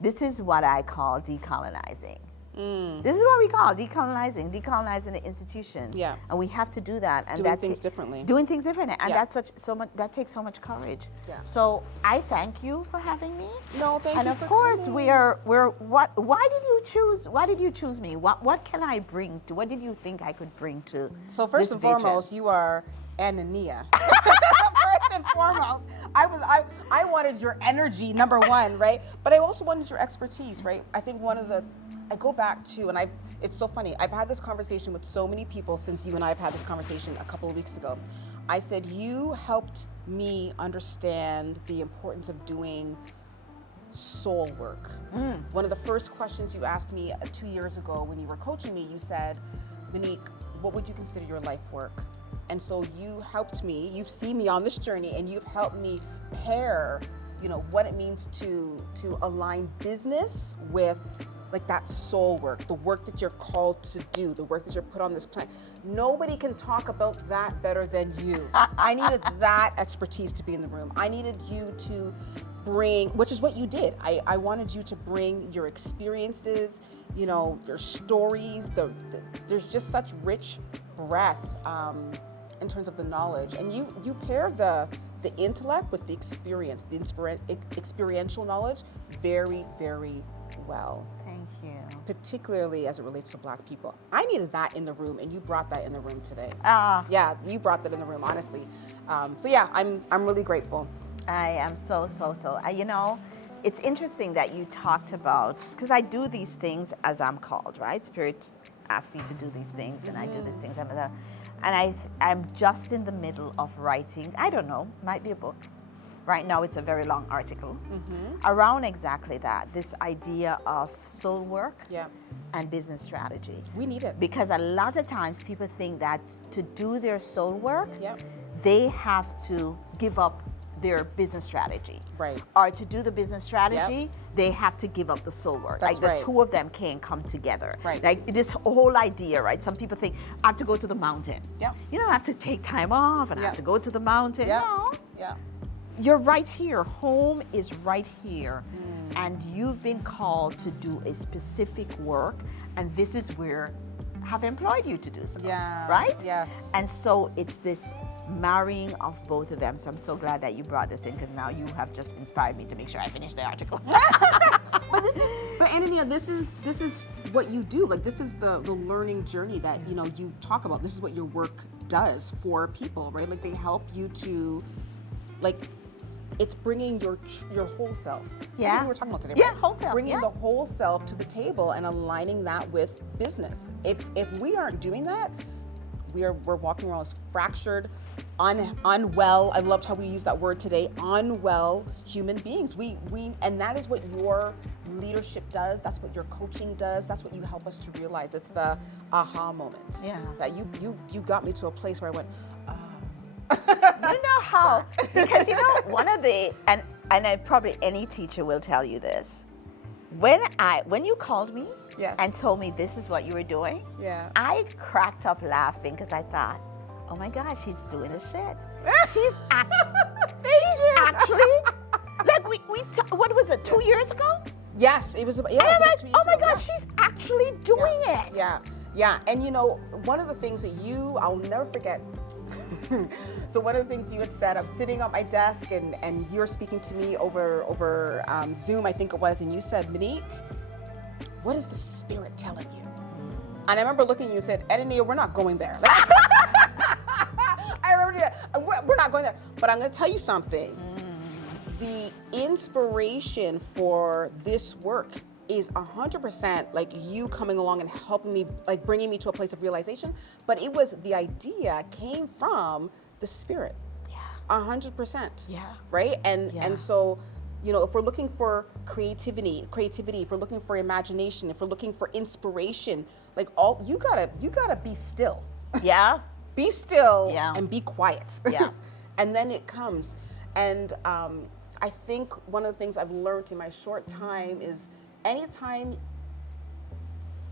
This is what I call decolonizing. This is what we call decolonizing the institution. Yeah. And we have to do that. And doing things differently. Doing things differently. And Yeah. that's that takes so much courage. Yeah. So I thank you for having me. No, thank and you of for course coming. why did you choose me? What can I bring to, what did you think I could bring to So first this and vision? foremost, you are Aina-Nia. First and foremost, I wanted your energy, number one, right? But I also wanted your expertise, right? I think I go back to, and it's so funny, I've had this conversation with so many people since you and I have had this conversation a couple of weeks ago. I said, you helped me understand the importance of doing soul work. One of the first questions you asked me 2 years ago when you were coaching me, you said, Monique, what would you consider your life work? And so you helped me, you've seen me on this journey, and you've helped me pair, what it means to align business with like that soul work, the work that you're called to do, the work that you're put on this planet. Nobody can talk about that better than you. I needed that expertise to be in the room. I needed you to bring, which is what you did. I wanted you to bring your experiences, your stories. There's just such rich breadth in terms of the knowledge, and you pair the intellect with the experience, the experiential knowledge, very, very well. Thank you. Particularly as it relates to Black people. I needed that in the room, and you brought that in the room today. Ah. Yeah, you brought that in the room, honestly. So yeah, I'm really grateful. I am so. It's interesting that you talked about, because I do these things as I'm called, right? Spirit asked me to do these things, and I do these things. I'm just in the middle of writing, I don't know, might be a book. Right now it's a very long article around exactly that, this idea of soul work and business strategy. We need it. Because a lot of times people think that to do their soul work, Yep. they have to give up their business strategy. Right. Or to do the business strategy, they have to give up the soul work. That's like right. the two of them can't come together. Right. Like this whole idea, right? Some people think, I have to go to the mountain. Yep. I have to take time off and I have to go to the mountain. Yep. No. Yeah. You're right here. Home is right here. And you've been called to do a specific work, and this is where I have employed you to do so. Yeah. Right? Yes. And so it's this marrying of both of them. So I'm so glad that you brought this in, because now you have just inspired me to make sure I finish the article. But Aina-Nia, this is what you do. Like, this is the learning journey that you talk about. This is what your work does for people, right? Like, they help you to, like, it's bringing your whole self. Yeah. That's what we were talking about today. Yeah, right? whole self, Bringing yeah. the whole self to the table and aligning that with business. If we aren't doing that, we're walking around as fractured, unwell. I loved how we used that word today. Unwell human beings. We and that is what your leadership does. That's what your coaching does. That's what you help us to realize. It's the aha moments. Yeah. That you got me to a place where I went, You know how, because one of the, and probably any teacher will tell you this, when you called me Yes. and told me this is what you were doing, Yeah. I cracked up laughing because I thought, oh my gosh, she's doing a shit. She's actually, like what was it, 2 years ago? Yes, it was. Yeah, And I'm it was like, 2 years oh my ago. gosh, she's actually doing it. Yeah, yeah. And one of the things that I'll never forget. So one of the things you had said, I was sitting at my desk and you were speaking to me over Zoom, I think it was, and you said, Monique, what is the spirit telling you? And I remember looking at you and said, Aina-Nia, we're not going there. Like, I remember that. We're not going there. But I'm going to tell you something. The inspiration for this work is 100% like you coming along and helping me, like bringing me to a place of realization. But it was, the idea came from the spirit. Yeah. 100%. Yeah. Right? And Yeah. and so, if we're looking for creativity, if we're looking for imagination, if we're looking for inspiration, like you gotta be still. Yeah. Be still Yeah. and be quiet. Yeah. And then it comes. And I think one of the things I've learned in my short time is anytime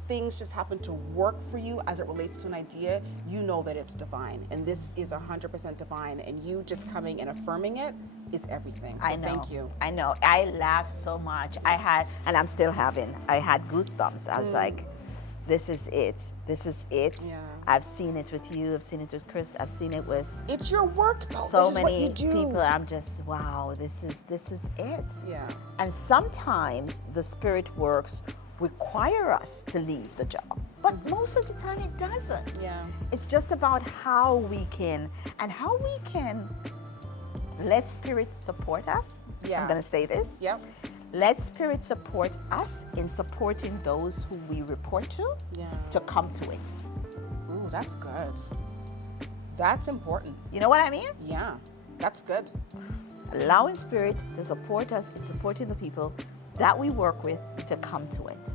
things just happen to work for you as it relates to an idea, you know that it's divine. And this is 100% divine. And you just coming and affirming it is everything. So I know. thank you. I know. I laughed so much. I had goosebumps. I was like, this is it. This is it. Yeah. I've seen it with you. I've seen it with Chris. I've seen it with It's your work, though. so This is what many you do. people. I'm just, wow, this is it. Yeah. And sometimes the spirit works require us to leave the job, but most of the time it doesn't. Yeah. It's just about how we can let spirit support us. Yeah. I'm going to say this. Yep. Let spirit support us in supporting those who we report Yeah. to come to it. Ooh, that's good. That's important. You know what I mean? Yeah. That's good. Allowing spirit to support us in supporting the people that we work with to come to it.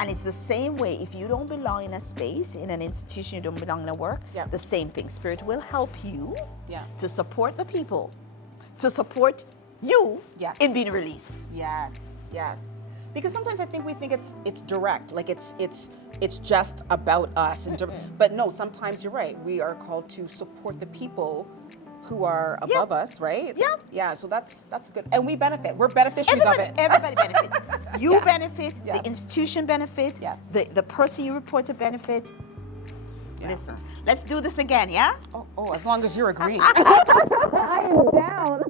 And it's the same way if you don't belong in a space, in an institution, you don't belong in a work, Yep. the same thing. Spirit will help you Yeah. to support the people, to support you Yes. in being released. Yes. Yes. Because sometimes I think we think it's direct, like it's just about us. But no, sometimes you're right. We are called to support the people who are above us, right? Yeah. Yeah. So that's good, and we benefit. We're beneficiaries of it. Everybody benefits. You benefit, Yes. the institution benefits, Yes. the person you report to benefits. Yeah. Listen, let's do this again, yeah? Oh, as long as you're agreeing. I am down.